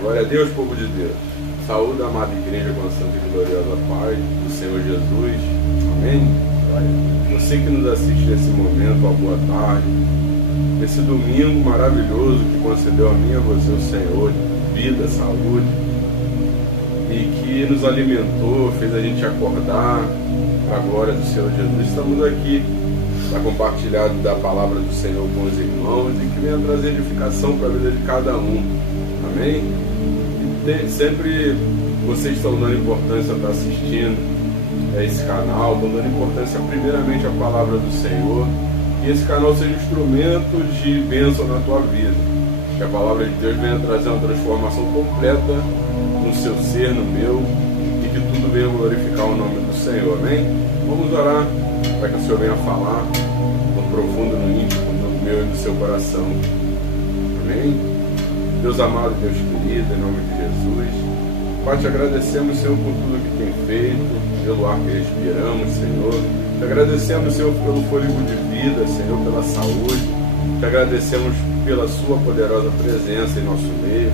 Glória a Deus, povo de Deus. Saúde a amada igreja com a santa e gloriosa paz do Senhor Jesus. Amém? Você que nos assiste nesse momento, uma boa tarde. Nesse domingo maravilhoso que concedeu a mim e a você o Senhor, vida, saúde, e que nos alimentou, fez a gente acordar para a glória do Senhor Jesus. Estamos aqui para compartilhar da palavra do Senhor com os irmãos e que venha trazer edificação para a vida de cada um. Amém? Sempre vocês estão dando importância para assistindo a esse canal, estão dando importância primeiramente à palavra do Senhor, e esse canal seja instrumento de bênção na tua vida, que a palavra de Deus venha trazer uma transformação completa no seu ser, no meu, e que tudo venha glorificar o nome do Senhor. Amém? Vamos orar para que o Senhor venha falar no profundo, no íntimo, no meu e no seu coração. Amém? Deus amado, Deus querido, em nome de Jesus, Pai, te agradecemos, Senhor, por tudo que tem feito, pelo ar que respiramos, Senhor. Te agradecemos, Senhor, pelo fôlego de vida, Senhor, pela saúde. Te agradecemos pela sua poderosa presença em nosso meio.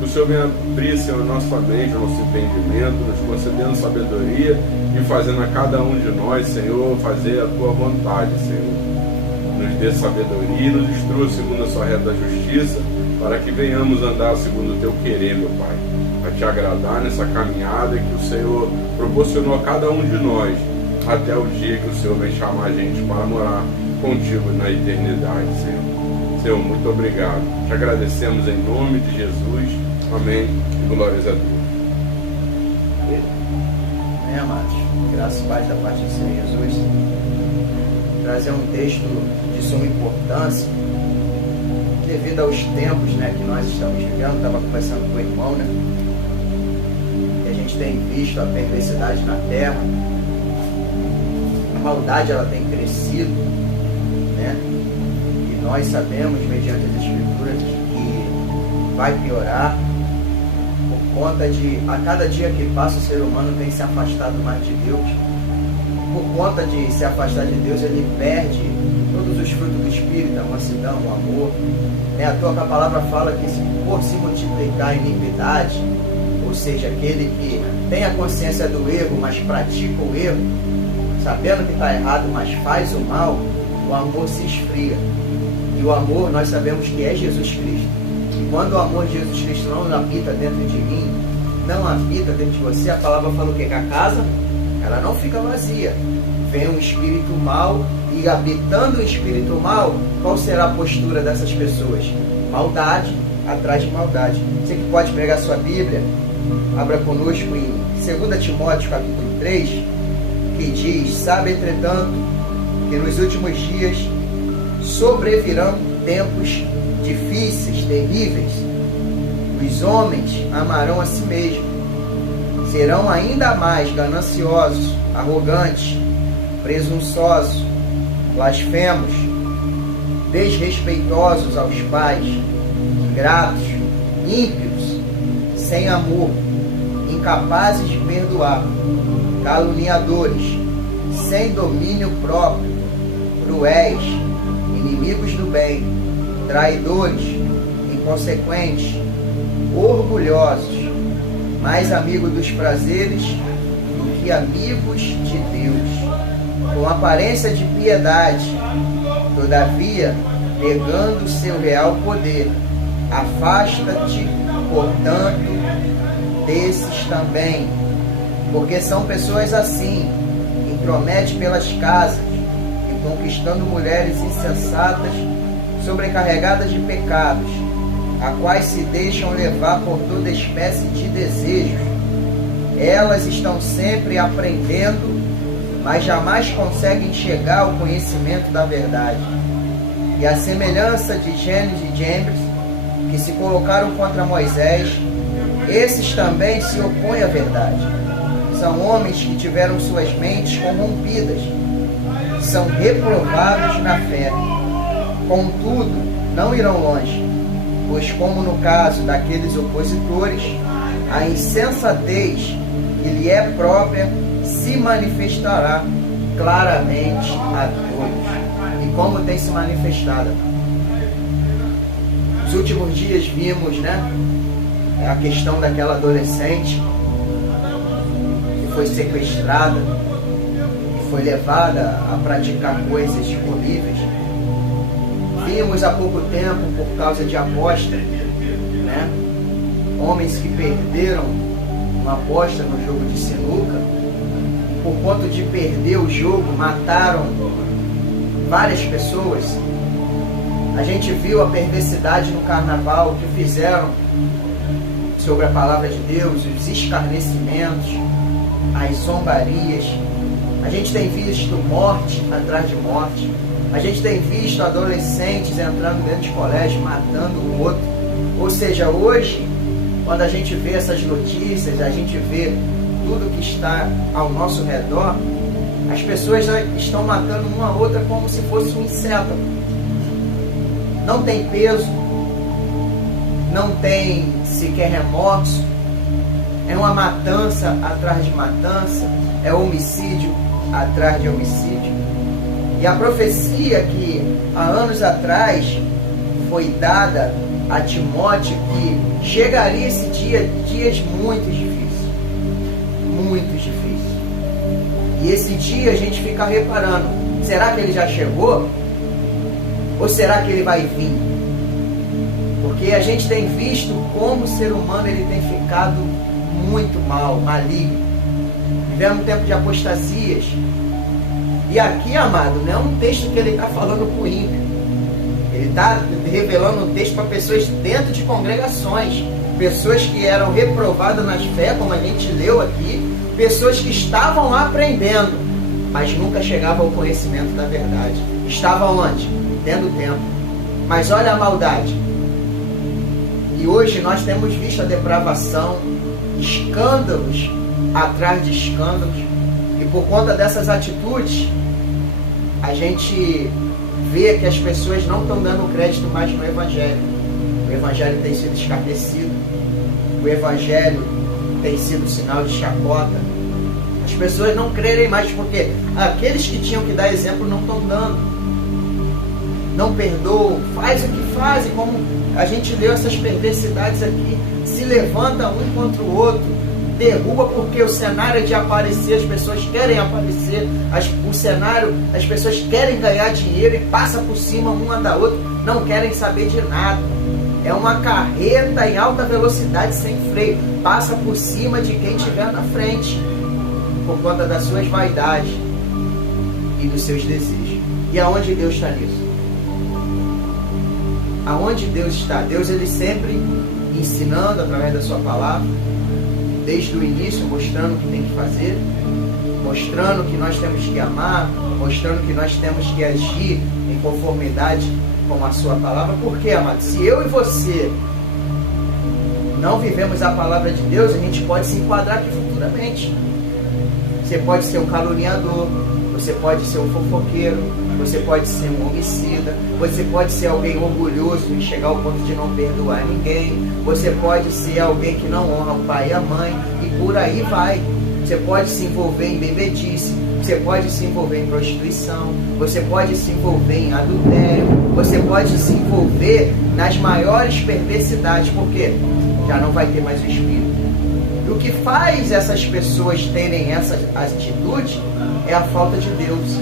Que o Senhor venha abrir, Senhor, a nossa mente, o nosso entendimento, nos concedendo sabedoria e fazendo a cada um de nós, Senhor, fazer a tua vontade, Senhor. Nos dê sabedoria e nos instrua segundo a sua reta justiça, para que venhamos andar segundo o teu querer, meu Pai, a te agradar nessa caminhada que o Senhor proporcionou a cada um de nós, até o dia que o Senhor vem chamar a gente para morar contigo na eternidade, Senhor. Senhor, muito obrigado. Te agradecemos em nome de Jesus. Amém. E glórias a Deus. Amém, amados. Graças e paz da parte do Senhor Jesus. Trazer um texto de suma importância, devido aos tempos, que nós estamos vivendo. Estava conversando com o irmão, que a gente tem visto a perversidade na terra, a maldade ela tem crescido, e nós sabemos, mediante as escrituras, que vai piorar por conta de, a cada dia que passa, o ser humano tem se afastado mais de Deus. Por conta de se afastar de Deus, ele perde todos os frutos do Espírito, a mansidão, o amor. À toa que a palavra fala que por se multiplicar a iniquidade, ou seja, aquele que tem a consciência do erro, mas pratica o erro, sabendo que está errado, mas faz o mal, o amor se esfria. E o amor, nós sabemos que é Jesus Cristo. E quando o amor de Jesus Cristo não habita dentro de mim, não habita dentro de você, a palavra fala o quê? Que a casa, ela não fica vazia. Vem um espírito mau, e habitando o espírito mal, qual será a postura dessas pessoas? Maldade atrás de maldade. Você que pode pegar sua Bíblia, abra conosco em 2 Timóteo capítulo 3, que diz: sabe, entretanto, que nos últimos dias sobrevirão tempos difíceis, terríveis. Os homens amarão a si mesmos, serão ainda mais gananciosos, arrogantes, presunçosos, blasfemos, desrespeitosos aos pais, ingratos, ímpios, sem amor, incapazes de perdoar, caluniadores, sem domínio próprio, cruéis, inimigos do bem, traidores, inconsequentes, orgulhosos, mais amigos dos prazeres do que amigos de Deus, com aparência de piedade, todavia, negando seu real poder. Afasta-te, portanto, desses também, porque são pessoas assim, intromete pelas casas, e conquistando mulheres insensatas, sobrecarregadas de pecados, a quais se deixam levar por toda espécie de desejos. Elas estão sempre aprendendo, mas jamais conseguem chegar ao conhecimento da verdade. E a semelhança de Janes e Jambres, que se colocaram contra Moisés, esses também se opõem à verdade. São homens que tiveram suas mentes corrompidas, são reprovados na fé. Contudo, não irão longe, pois como no caso daqueles opositores, a insensatez que lhe é própria se manifestará claramente a todos. E como tem se manifestado? Nos últimos dias vimos, É a questão daquela adolescente que foi sequestrada, que foi levada a praticar coisas horríveis. Vimos há pouco tempo, por causa de aposta, né? Homens que perderam uma aposta no jogo de sinuca, por conta de perder o jogo, mataram várias pessoas. A gente viu a perversidade no carnaval que fizeram sobre a palavra de Deus, os escarnecimentos, as zombarias. A gente tem visto morte atrás de morte. A gente tem visto adolescentes entrando dentro de colégio, matando o outro. Ou seja, hoje, quando a gente vê essas notícias, a gente vê tudo que está ao nosso redor, as pessoas já estão matando uma a outra como se fosse um inseto. Não tem peso, não tem sequer remorso, é uma matança atrás de matança, é homicídio atrás de homicídio. E a profecia que há anos atrás foi dada a Timóteo, que chegaria esse dia, dias muito difíceis, muito difíceis. E esse dia a gente fica reparando, será que ele já chegou? Ou será que ele vai vir? Porque a gente tem visto como o ser humano ele tem ficado muito mal, maligno. Vivemos um tempo de apostasias. E aqui, amado, não é um texto que ele está falando para o ímpio. Ele está revelando um texto para pessoas dentro de congregações. Pessoas que eram reprovadas nas fé, como a gente leu aqui. Pessoas que estavam aprendendo, mas nunca chegavam ao conhecimento da verdade. Estavam onde? Dentro do templo. Mas olha a maldade. E hoje nós temos visto a depravação, escândalos atrás de escândalos. E por conta dessas atitudes, a gente vê que as pessoas não estão dando crédito mais no Evangelho. O Evangelho tem sido escarnecido. O Evangelho tem sido sinal de chacota. As pessoas não crerem mais porque aqueles que tinham que dar exemplo não estão dando. Não perdoam, faz o que fazem, como a gente leu essas perversidades aqui, se levanta um contra o outro, derruba porque o cenário é de aparecer, as pessoas querem aparecer, o cenário, as pessoas querem ganhar dinheiro e passa por cima uma da outra, não querem saber de nada. É uma carreta em alta velocidade sem freio, passa por cima de quem estiver na frente, por conta das suas vaidades e dos seus desejos. E aonde Deus está nisso? Aonde Deus está? Deus ele sempre ensinando através da sua palavra, desde o início, mostrando o que tem que fazer, mostrando que nós temos que amar, mostrando que nós temos que agir em conformidade com a sua palavra. Por quê, amado? Se eu e você não vivemos a palavra de Deus, a gente pode se enquadrar aqui futuramente. Você pode ser um caluniador, você pode ser um fofoqueiro, você pode ser um homicida, você pode ser alguém orgulhoso e chegar ao ponto de não perdoar ninguém, você pode ser alguém que não honra o pai e a mãe, e por aí vai. Você pode se envolver em bebedice, você pode se envolver em prostituição, você pode se envolver em adultério, você pode se envolver nas maiores perversidades, porque já não vai ter mais o Espírito. E o que faz essas pessoas terem essa atitude é a falta de Deus,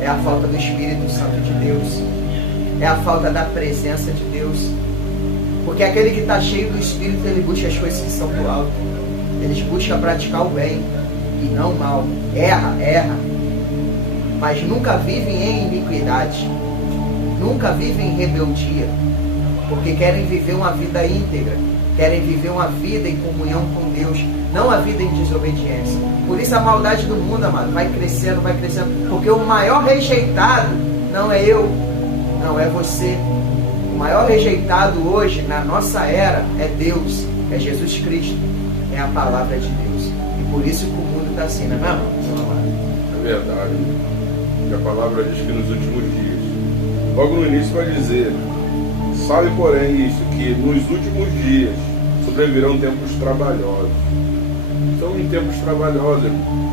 é a falta do Espírito Santo de Deus, é a falta da presença de Deus. Porque aquele que está cheio do Espírito, ele busca as coisas que são do alto, ele busca praticar o bem e não o mal. Erra, mas nunca vivem em iniquidade, nunca vivem em rebeldia, porque querem viver uma vida íntegra, querem viver uma vida em comunhão com Deus, não a vida em desobediência. Por isso a maldade do mundo, amado, vai crescendo, porque o maior rejeitado não é eu, não é você. O maior rejeitado hoje, na nossa era, é Deus, é Jesus Cristo, é a palavra de Deus. E por isso que o mundo está assim, não é mesmo? É verdade. E a palavra diz que nos últimos dias, logo no início vai dizer: sabe, porém, isso, que nos últimos dias sobrevirão tempos trabalhosos. São em tempos trabalhosos, irmão.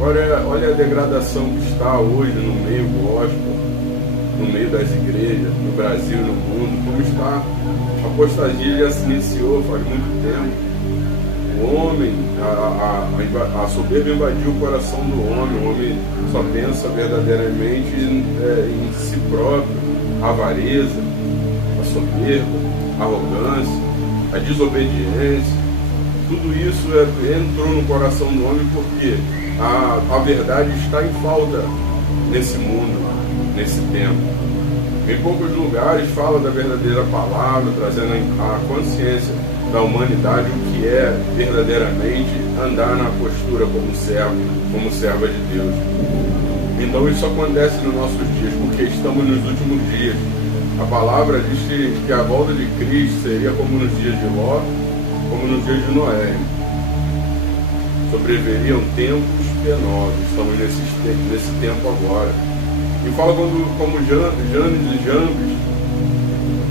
Olha a degradação que está hoje no meio gospel, no meio das igrejas, no Brasil, no mundo, como está. A apostasia já se iniciou faz muito tempo. O homem, a soberba invadiu o coração do homem. O homem só pensa verdadeiramente em si próprio. A avareza, a soberba, a arrogância, a desobediência. Tudo isso entrou no coração do homem porque a verdade está em falta nesse mundo, nesse tempo. Em poucos lugares fala da verdadeira palavra, trazendo a consciência da humanidade, o que é verdadeiramente andar na postura como servo, como serva de Deus. Então isso acontece nos nossos dias, porque estamos nos últimos dias. A palavra diz que a volta de Cristo seria como nos dias de Ló, como nos dias de Noé. Sobreviveriam tempos penosos. Estamos nesse tempo agora. E fala como Janes e Jambres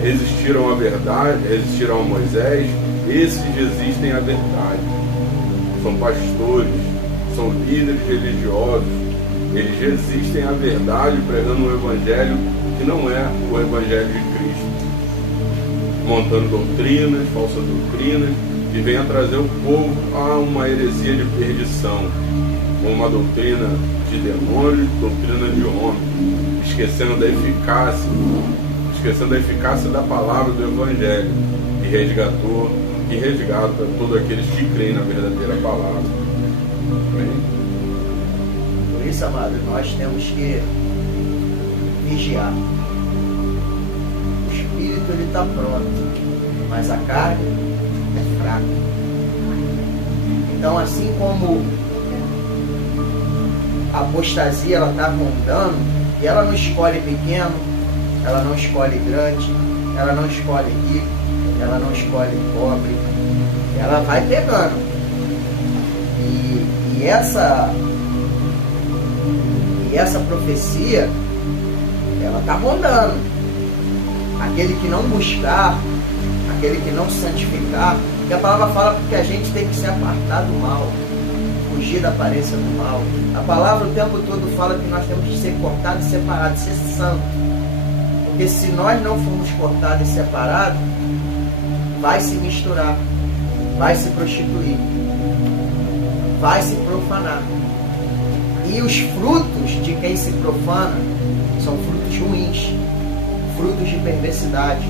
resistiram à verdade, resistiram a Moisés. Esses resistem à verdade. São pastores, são líderes religiosos. Eles resistem à verdade, pregando um evangelho que não é o evangelho de Cristo, montando doutrinas, falsas doutrinas, que venham trazer o povo a uma heresia de perdição, uma doutrina de demônio, doutrina de homem, esquecendo da eficácia da palavra do evangelho, que resgata todos aqueles que creem na verdadeira palavra. Amém? Por isso, amado, nós temos que vigiar. O espírito está pronto, mas a carne é fraca. Então, assim como a apostasia está rondando, e ela não escolhe pequeno, ela não escolhe grande, ela não escolhe rico, ela não escolhe pobre, ela vai pegando. E essa profecia, ela está rondando. Aquele que não buscar, aquele que não se santificar, porque a palavra fala que a gente tem que se apartar do mal, fugir da aparência do mal. A palavra o tempo todo fala que nós temos que ser cortados e separados, ser santo. Porque se nós não formos cortados e separados, vai se misturar, vai se prostituir, vai se profanar. E os frutos de quem se profana são frutos ruins, frutos de perversidade.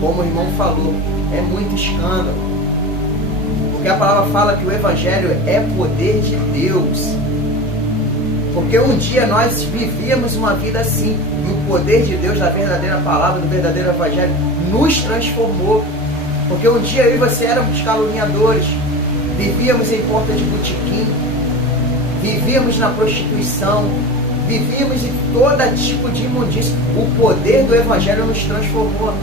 Como o irmão falou, é muito escândalo. Porque a palavra fala que o evangelho é poder de Deus. Porque um dia nós vivíamos uma vida assim, e o poder de Deus, da verdadeira palavra, do verdadeiro evangelho, nos transformou. Porque um dia eu e você éramos caluniadores, vivíamos em porta de botequim, vivíamos na prostituição, vivíamos em todo tipo de imundícia. O poder do evangelho nos transformou.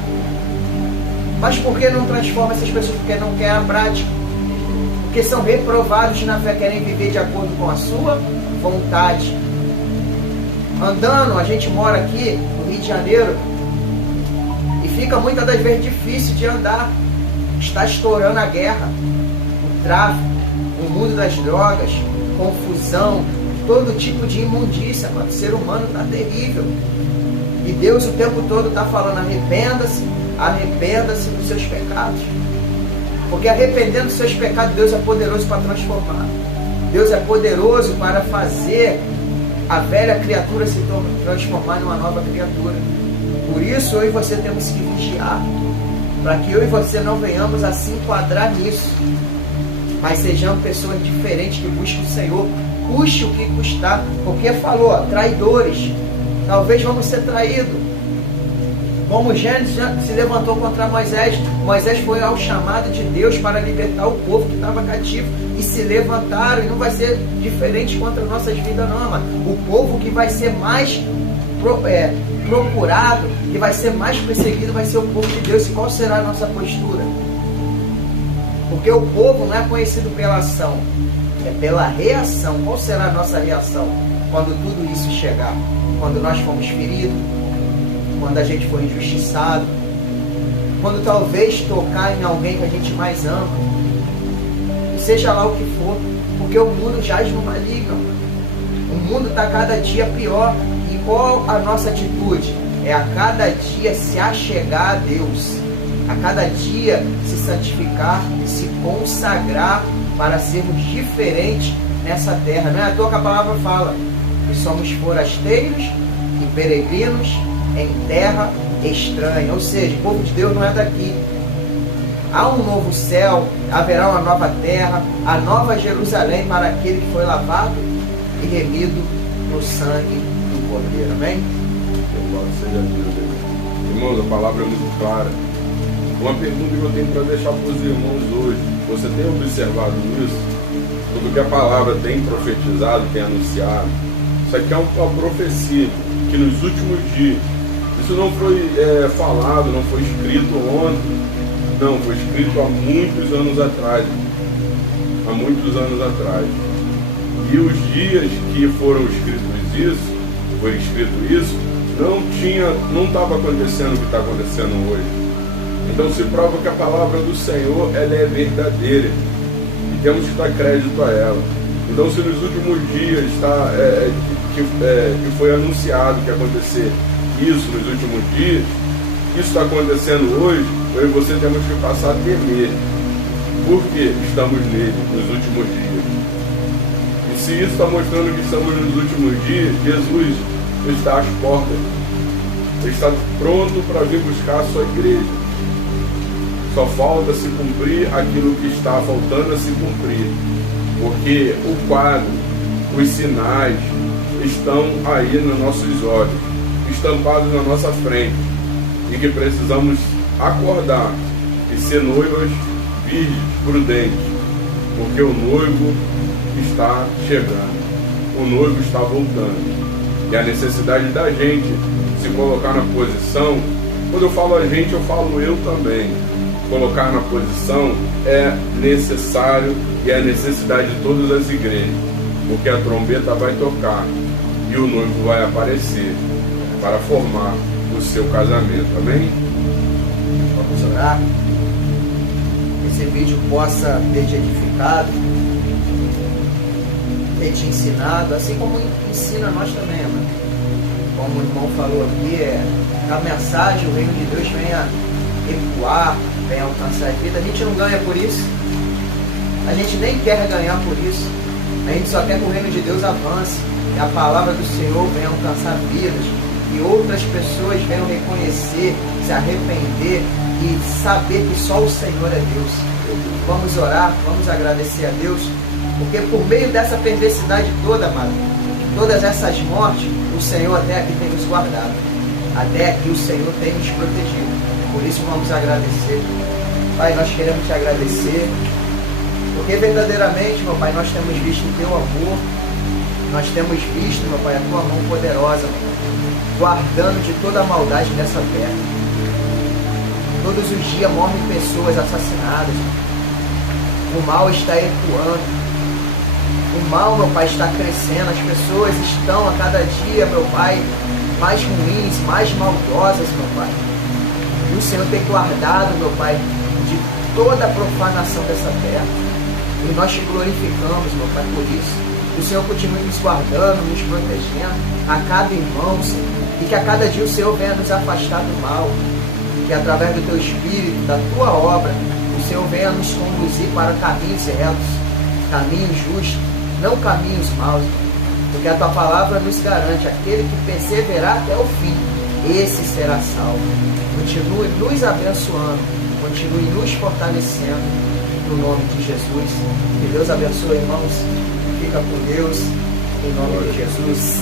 Mas por que não transforma essas pessoas? Porque não querem a prática. Porque são reprovados na fé, querem viver de acordo com a sua vontade. Andando, a gente mora aqui no Rio de Janeiro e fica muitas das vezes difícil de andar. Está estourando a guerra, o tráfico, o mundo das drogas, confusão, todo tipo de imundícia, mano. O ser humano está terrível. E Deus o tempo todo está falando: arrependa-se, arrependa-se dos seus pecados. Porque arrependendo dos seus pecados, Deus é poderoso para transformar. Deus é poderoso para fazer a velha criatura se transformar numa nova criatura. Por isso eu e você temos que vigiar, para que eu e você não venhamos a se enquadrar nisso, mas sejamos pessoas diferentes que busquem o Senhor, custe o que custar. Porque falou, ó, traidores, talvez vamos ser traídos. Como Gênesis se levantou contra Moisés, Moisés foi ao chamado de Deus para libertar o povo que estava cativo, e se levantaram. E não vai ser diferente contra nossas vidas não, mano. O povo que vai ser mais procurado, que vai ser mais perseguido, vai ser o povo de Deus. E qual será a nossa postura? Porque o povo não é conhecido pela ação, é pela reação. Qual será a nossa reação quando tudo isso chegar? Quando nós fomos feridos, quando a gente foi injustiçado, quando talvez tocar em alguém que a gente mais ama, seja lá o que for, porque o mundo jaz no maligno. O mundo está cada dia pior. E qual a nossa atitude? é a cada dia se achegar a Deus, a cada dia se santificar, se consagrar para sermos diferentes nessa terra. Não é à toa que a palavra fala que somos forasteiros e peregrinos em terra estranha, ou seja, o povo de Deus não é daqui. Há um novo céu, haverá uma nova terra, a nova Jerusalém para aquele que foi lavado e remido no sangue do Cordeiro. Amém? Louvado seja Deus. Irmãos, a palavra é muito clara. Uma pergunta que eu tenho para deixar para os irmãos hoje: você tem observado isso? Tudo que a palavra tem profetizado, tem anunciado, isso aqui é uma profecia que nos últimos dias, isso não foi falado, não foi escrito ontem, não, foi escrito há muitos anos atrás. Há muitos anos atrás. E os dias que foram escritos isso, não estava acontecendo o que está acontecendo hoje. Então se prova que a palavra do Senhor, ela é verdadeira. E temos que dar crédito a ela. Então se nos últimos dias que foi anunciado que ia acontecer isso nos últimos dias, isso está acontecendo hoje, eu e você temos que passar a temer. Porque estamos nele nos últimos dias. E se isso está mostrando que estamos nos últimos dias, Jesus está às portas. Ele está pronto para vir buscar a sua igreja. Só falta se cumprir aquilo que está faltando a se cumprir. Porque o quadro, os sinais estão aí nos nossos olhos, estampados na nossa frente. E que precisamos acordar e ser noivas virgens, prudentes. Porque o noivo está chegando. O noivo está voltando. E a necessidade da gente se colocar na posição, quando eu falo a gente, eu falo eu também. Colocar na posição é necessário e é a necessidade de todas as igrejas, porque a trombeta vai tocar e o noivo vai aparecer para formar o seu casamento. Amém? Vamos orar. Que esse vídeo possa ter te edificado, ter te ensinado, assim como ensina nós também, mano. Como o irmão falou aqui, a mensagem, o reino de Deus venha ecoar, venha alcançar a vida. A gente não ganha por isso, a gente nem quer ganhar por isso, a gente só quer que o reino de Deus avance, que a palavra do Senhor venha alcançar vidas, e outras pessoas venham reconhecer, se arrepender e saber que só o Senhor é Deus. Vamos orar, vamos agradecer a Deus, porque por meio dessa perversidade toda, amado, todas essas mortes, o Senhor até aqui tem nos guardado. Até aqui o Senhor tem nos protegido. Por isso vamos agradecer. Pai, nós queremos te agradecer, porque verdadeiramente, meu Pai, nós temos visto o teu amor, nós temos visto, meu Pai, a tua mão poderosa, meu Pai, guardando de toda a maldade dessa terra. Todos os dias morrem pessoas assassinadas. O mal está ecoando. O mal, meu Pai, está crescendo. As pessoas estão a cada dia, meu Pai, mais ruins, mais maldosas, meu Pai. E o Senhor tem guardado, meu Pai, de toda a profanação dessa terra. E nós te glorificamos, meu Pai, por isso. Que o Senhor continue nos guardando, nos protegendo, a cada irmão, Senhor. E que a cada dia o Senhor venha nos afastar do mal. Que através do teu Espírito, da tua obra, o Senhor venha nos conduzir para caminhos retos, caminhos justos, não caminhos maus. Porque a tua palavra nos garante, aquele que perseverar até o fim, esse será salvo. Continue nos abençoando, continue nos fortalecendo, no nome de Jesus. Que Deus abençoe, irmãos. Fica com Deus, em nome de Jesus.